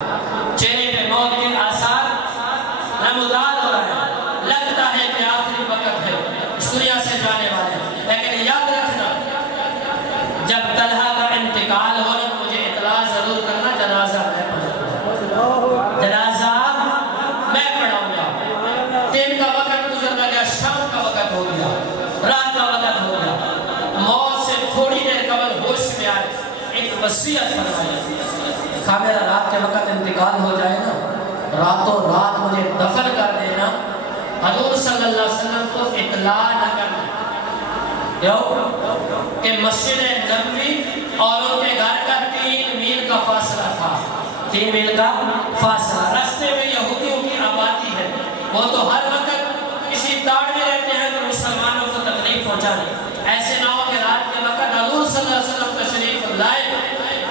चेहरे पे मौत के आसार नमूदार हो रहे हैं। लगता है कि आखिरी वक्त है इस दुनिया से जाने वाले, लेकिन याद रखना जब तलहा का इंतकाल हो तो मुझे इतला जरूर करना, जनाजा मैं पढ़ूंगा, जनाजा मैं पढ़ाऊंगा। दिन का वक्त गुजर गया, शाम का वक्त हो गया, रात का वक्त हो गया, मौत से थोड़ी देर कबल होश में आए एक वसीयत फरमाई, मेरा रात के वक्त इंतकाल हो जाए ना, रातों रात मुझे दफन कर देना, हजूर सल्लल्लाहु अलैहि वसल्लम को इतला न करना। क्यों कि मस्जिद नबवी और उनके घर का 3 मील का फासला था, 3 मील का फासला। रास्ते में यहूदियों की आबादी है, वो तो हर वक्त किसी ताड़ में रहते हैं तो मुसलमानों को तकलीफ पहुंचाने। ऐसे ना हो कि रात के वक्त हजूर सल्लल्लाहु अलैहि वसल्लम तशरीफ लाए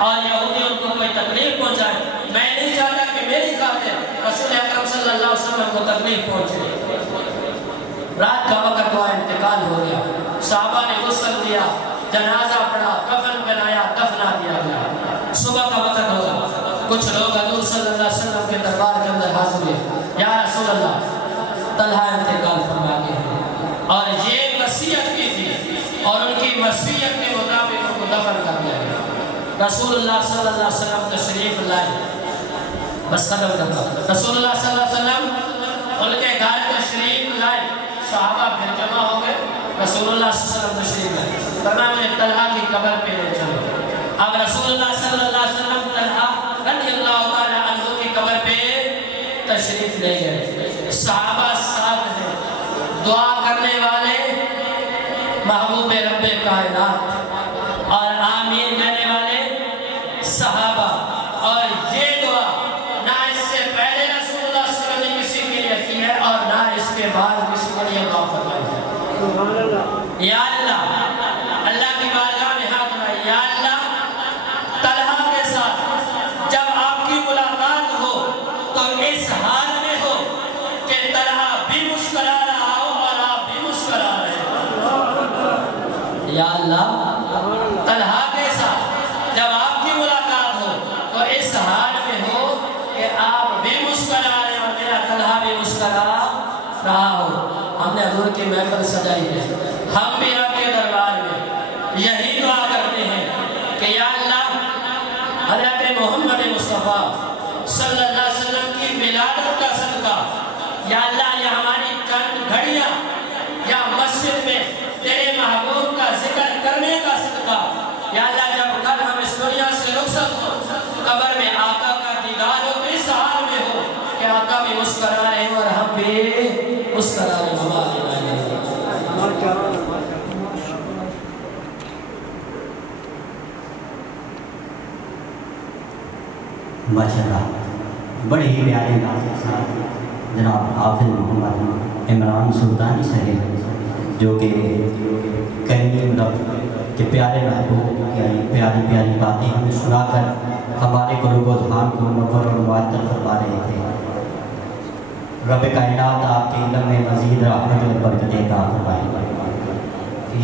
और यहूदी उनको कोई तकलीफ पहुंचाए। मैं नहीं चाहता कि मेरी खातिर रसूल अकरम सल्लल्लाहु अलैहि वसल्लम को तकलीफ पहुंचे। रात का वक्त हुआ, इंतकाल हो गया, साहबा ने गुस्ल दिया, जनाजा पढ़ा, कफन पहनाया, दफना दिया गया। सुबह का वक्त होगा, कुछ लोग हजूर सल्लल्लाहु अलैहि वसल्लम के दरबार के अंदर हाजिर हुए, या रसूल अल्लाह तलहा इंतकाल फरमा गए और ये वसीयत की थी और उनकी वसीयत के मुताबिक उनको दफन कर दिया गया। रसूलुल्लाह सल्लल्लाहु अलैहि वसल्लम तशरीफ लाए, बस कदम रखा, रसूलुल्लाह सल्लल्लाहु अलैहि वसल्लम उनके घर तशरीफ लाए, सहाबा फिर जमा हो गए, रसूलुल्लाह सल्लल्लाहु अलैहि वसल्लम तशरीफ लाए, फरमाया मुझे तलहा की कब्र पे ले चलो। अब रसूलुल्लाह सल्लल्लाहु अलैहि वसल्लम तलहा रज़ियल्लाहु ताला अन्हु की कब्र पे तशरीफ ले गए। सहाबा साथ हैं, दुआ करने वाले महबूब रब्बे कायनात और आमीन कहने वाले सहाबा, और ये दुआ ना इससे पहले रसूलुल्लाह सल्लल्लाहु अलैहि वसल्लम ने किसी के लिए की है और ना इसके बाद किसी के लिए दुआ फरमाई है। या अल्लाह, अल्लाह की बारगाह में हाथ उठाए, या अल्लाह तलहा के साथ जब आपकी मुलाकात हो तो इस हाल में हो कि तलहा भी मुस्कुरा रहा हो और आप भी मुस्कुरा रहे हो। या अल्लाह तलहा के साथ जब आपकी मुलाकात हो तो इस हाल में हो कि आप भी मुस्कुरा रहे हो और मेरा तलहा भी मुस्कुरा रहा हो। हमने हुजूर की महफिल सजाई है, हम भी आपके दरबार में यही दुआ करते हैं कि या अल्लाह हज़रत मोहम्मद मुस्तफ़ा सल्लल्लाहु अलैहि वसल्लम की विलादत का सदका, या अल्लाह ये हमारी चंद घड़ियां या मस्जिद में तेरे महबूब का जिक्र करने का सदका, या अल्लाह जब कल हम इस दुनिया से रुखसत हो कब्र में आका का दीदार हो तो इस हाल में हो कि आका भी मुस्कुरा रहे हो और हम भी मुस्कुरा रहे हो। माशाअल्लाह, बड़े ही प्यारे नाज़ के साथ जनाब हाफिज़ मोहम्मद इमरान सुल्तानी साहब जो कि करीम रब के प्यारे महबूब की प्यारी प्यारी बातें हमें सुनाकर हमारे क़ुलूब और ज़ुबान को मुनव्वर और मुअत्तर फरमा रहे थे। रब कायनात आपके इल्म में मज़ीद रहमत और बरकत अता फरमाए।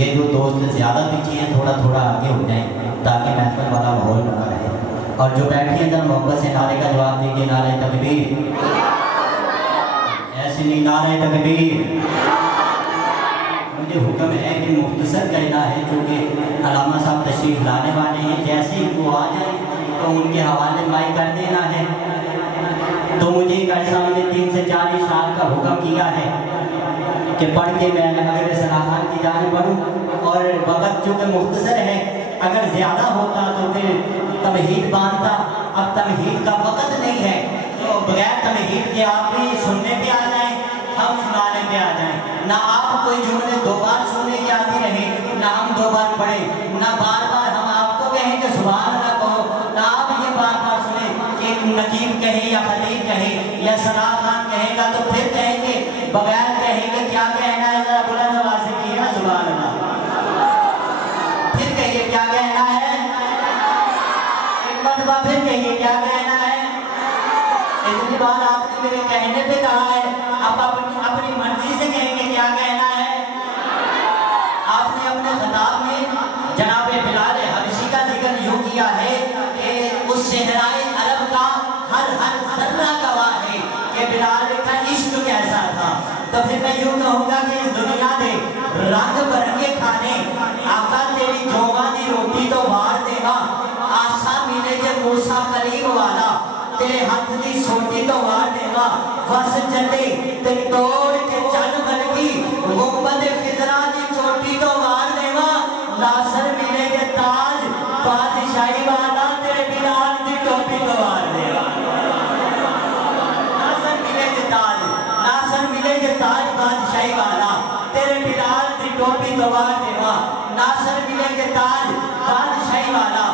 ये जो दोस्त ज़्यादा पीछे हैं थोड़ा थोड़ा आगे हो जाएं ताकि महफिल वाला माहौल बना रहे, और जो बैठे हैं जरा मोहब्बत से नारे का जवाब दीजिए, नारे तकबीर, ऐसे नहीं नारे तकबीर। मुझे हुक्म है कि मुख्तसर कहना है, क्योंकि अलामा साहब तशरीफ लाने वाले हैं, जैसे ही वो आ जाए तो उनके हवाले माई कर देना है। तो मुझे कल साहब ने 3 से 4 इशार का हुक्म किया है कि पढ़ के मैं अगर सलाखान की जाने पढ़ूँ, और वक़्त चूँकि मुख्तसर है, अगर ज़्यादा होता तो फिर तमहीद बांधता। अब तमहीद का वक़्त नहीं है तो बगैर तमहीद के आप भी सुनने पे आ जाएं, हम सुनाने पे आ जाएं। ना आप कोई जुमले 2 बार सुनने की आती रहे, ना हम 2 बार पढ़े, ना बार बार हम आपको कहें कि सुभान अल्लाह कहो, ना आप ये बार बार सुने कि नकीब कहे या खलील कहे या सना खान कहेगा तो फिर कहेंगे, बगैर कहेंगे क्या कहना है, जरा बुलंद आवाज़ से कहिए ना सुभान अल्लाह। फिर कहिए क्या कहना है, फिर कहिए क्या कहना है। इतनी बार आपने मेरे कहने पे कहा है, अब अपनी मर्जी से कहेंगे क्या कहना है। आपने अपने खिताब में जनाब बिलाल हबशी का जिक्र यूँ किया है कि उस शहराए अरब का हर तो फिर मैं यूं कहूंगा कि इस दुनिया में रंग बिरंगे खाने आका तेरी जोगा दी रोटी तो बाहर देगा आशा मिले जे मूसा कलीम वाला तेरे हाथ की सोटी तो बाहर देगा बस चले ते तोड़ के चल बरगी गुंबद खिजरा दी चोटी तो बाहर देगा नासर मिले जे ताज बादशाही वाला तेरे बिलाल दी टोपी तो बाहर देगा नासर मिले जे ताज बादशाही वाला तेरे बिलाल दी टोपी तो बाहर देगा नासर मिले जे ताज बादशाही वाला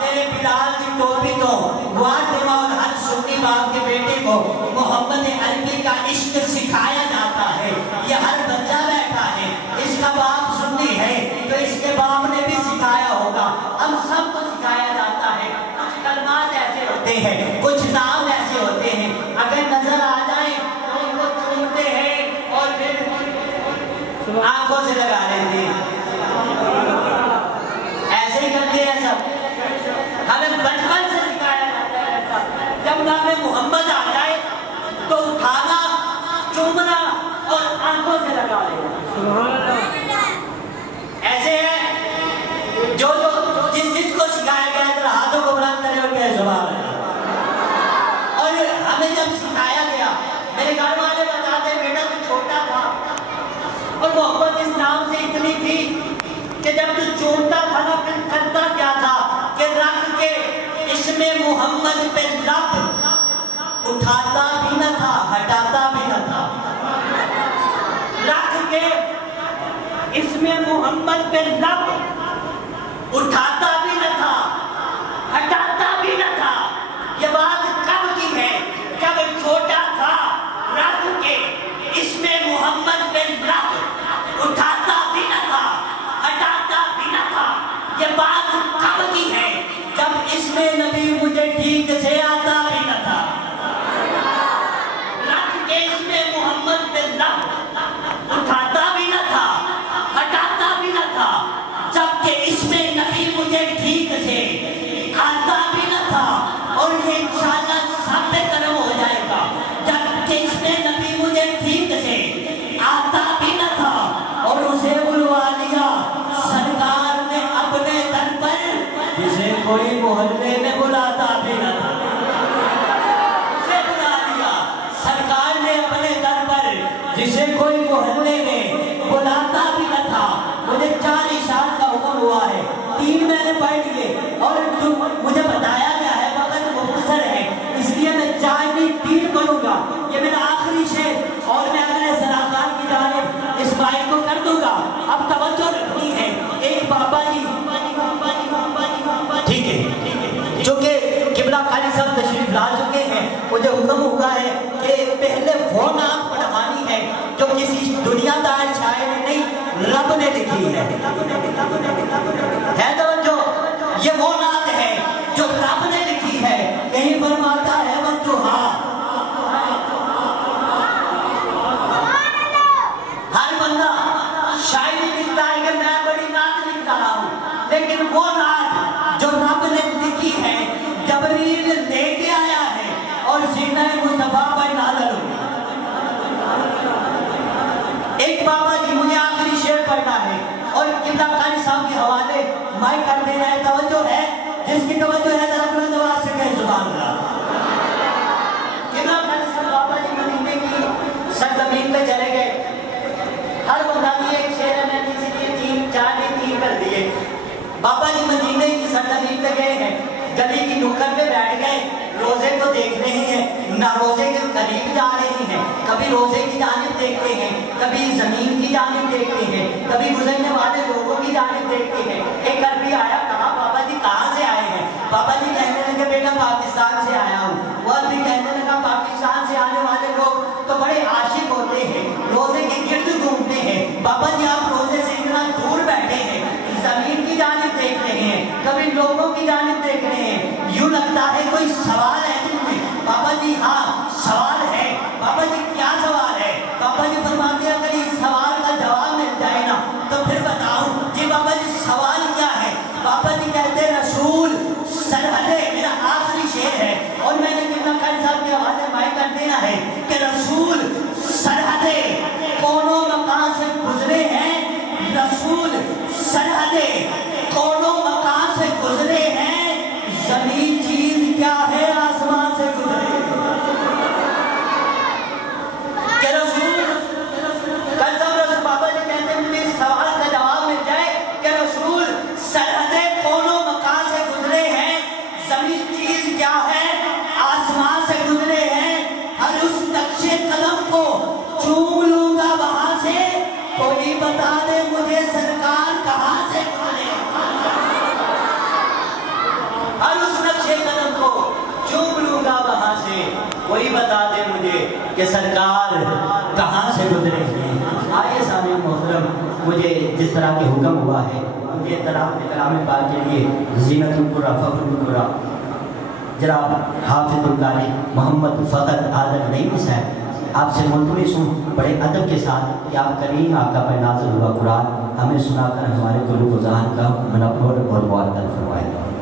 तेरे बिलाल की टोपी तो बाहर देगा और हर सुन्नी बाप के बेटे को मोहम्मद अरबी का इश्क सिखाया जाता है ये हर बच्चा बैठा है इसका बाप सुन्नी है तो इसके बाप ने भी सिखाया होगा हम सबको सिखाया जाता है कुछ कलमात ऐसे होते हैं कुछ नाम ऐसे होते हैं अगर नजर आ जाए तो उनको चूमते हैं और फिर आंखों से लगा लेते हैं ऐसे ही करते हैं सब हमें बचपन से सिखाया जाता है जब नाम मोहम्मद आ जाए तो उठाना चूमना और आंखों से लगा लेना ऐसे है जो जो जिस जिसको सिखाया गया तो हाथों को बुलंद करे और कहे सुभान अल्लाह और हमें जब सिखाया गया मेरे घर वाले बताते बेटा तू छोटा था और मोहब्बत इस नाम से इतनी थी कि जब तू चूमता था ना फिर करता क्या था कि रख के इसमें मोहम्मद पे लब उठाता भी न था हटाता भी न था रख के इसमें मोहम्मद पे लब उठाता भी न था हटाता भी न था ये बात कब की है जब छोटा था रख के इसमें मोहम्मद पे लब उठाता भी न था हटाता भी न था ये बात कब की है जब इसमें नबी मुझे ठीक से आता भी न था रख के इसमें मोहम्मद पे लब उठाता भी न था हटाता भी न था जबकि इसमें नबी मुझे ठीक से आता भी न था और ये इंशाअल्लाह सब पे कर्म हो जाएगा जबकि इसमें नबी मुझे ठीक से आता भी न था और उसे बुलवा लिया सरकार ने अपने दर पर जिसे कोई मोहल्ले में बुलाता भी न था उसे बुला लिया सरकार ने अपने दर पर जिसे कोई मोहल्ले में बुलाता भी न था मुझे 40 साल का हुक्म हुआ है 3 महीने पढ़ लिए और जो मुझे बताया गया है वक्त मुख्तसर है इसलिए मैं 4 नहीं 3 पढ़ूंगा ये मेरा आखिरी शेर और मैं अगले सलाहकार की जानिब इस बाइक को कर दूंगा अब तवज्जो रखनी है एक बाबा जी ठीक है जो कि किबला खाली साहब तशरीफ ला चुके हैं मुझे हुक्म हुआ है कि पहले वो नाम पढ़वानी है जो किसी दुनियादार शायर ने नहीं रब ने लिखी है तवज्जो ये वो नाम है जो रब ने लिखी है कहीं फरमाता है बच्चों हाँ हर बंदा शायरी लिखता है कि मैं बड़ी नात लिख रहा हूँ लेकिन वो नात जो रब ने लिखी है जबरील लेके आया है और सीना मुस्तफा पर नाज़िल हुई एक बाबा जी मुझे आखिरी शेर पढ़ना है और किबला कारी साहब के हवाले माइक कर देना है तवज्जो है जिसकी तवज्जो है जरा बुलंद आवाज से कहे सुभान अल्लाह किबला कारी साहब बाबा जी मदीने की सरजमीन पे चले गए हर बंदा की एक शेर है मैंने इसलिए 3-4 नहीं 3 कर दिए बाबा जी मदीने की सरजमीन पे गए हैं गली की नुक्कड़ पे बैठ गए रोजे को देख रहे हैं ना रोजे के करीब जा रहे हैं कभी रोजे की जानिब देखते हैं कभी जमीन की जानिब देखते हैं कभी गुजरने वाले लोगों की जानिब देखते हैं एक अरबी आया कहा बाबा जी कहाँ से आए हैं बाबा जी कहने लगे बेटा पाकिस्तान से आया हूँ वो अरबी कहने लगा पाकिस्तान से आने वाले लोग तो बड़े आशिक होते हैं रोजे के गिर्द घूमते हैं बाबा जी आप रोजे से इतना दूर बैठे हैं जमीन की जानिब देख रहे हैं कभी लोगों की जानिब देख रहे हैं यूं लगता है कोई सवाल है जिनमें बाबा जी हाँ सवाल है बाबा जी क्या सवाल है बाबा जी फरमाते हैं अगर इस सवाल का जवाब मिल जाए ना तो फिर बताओ कि बाबा जी सवाल क्या है बाबा जी कहते हैं रसूल सरहदे मेरा आखिरी शेर है और मैंने किबला कारी साहब के हवाले माइक कर देना है कि रसूल सरहदे सरहदें कौनों मकान से गुजरे हैं, जमीन चीज क्या है आसमान से गुजरे। क्या रसूल कल बाबा जी कहते हैं मुझे इस सवाल का जवाब मिल जाए कि रसूल सरहदें कौनों मकान से गुजरे हैं, जमीन चीज क्या है आसमान से गुजरे हैं, हर उस नक्शे कदम को चूम लूंगा वहां से, कोई बता दे मुझे सरकार कहां से गुजरे। हर उस नक्शे कदम को चूम लूंगा वहां से, कोई बता दे मुझे कि सरकार कहां से गुजरे हैं। आइए सामने मोहतरम, मुझे जिस तरह के हुक्म हुआ है मुझे कलाम पाक के लिए ज़ीनतुल कुरा फखरुल कुरा जनाब हाफिजुल कारी मोहम्मद फ़खर आदम नईमी साहब आपसे मुल्तमिस हूँ बड़े अदब के साथ कि आप करीम आपका पर नाज़िल हुआ कुरान हमें सुनाकर हमारे गुरु को ज़हान का मनव्वर और मुअत्तल फरमाएं।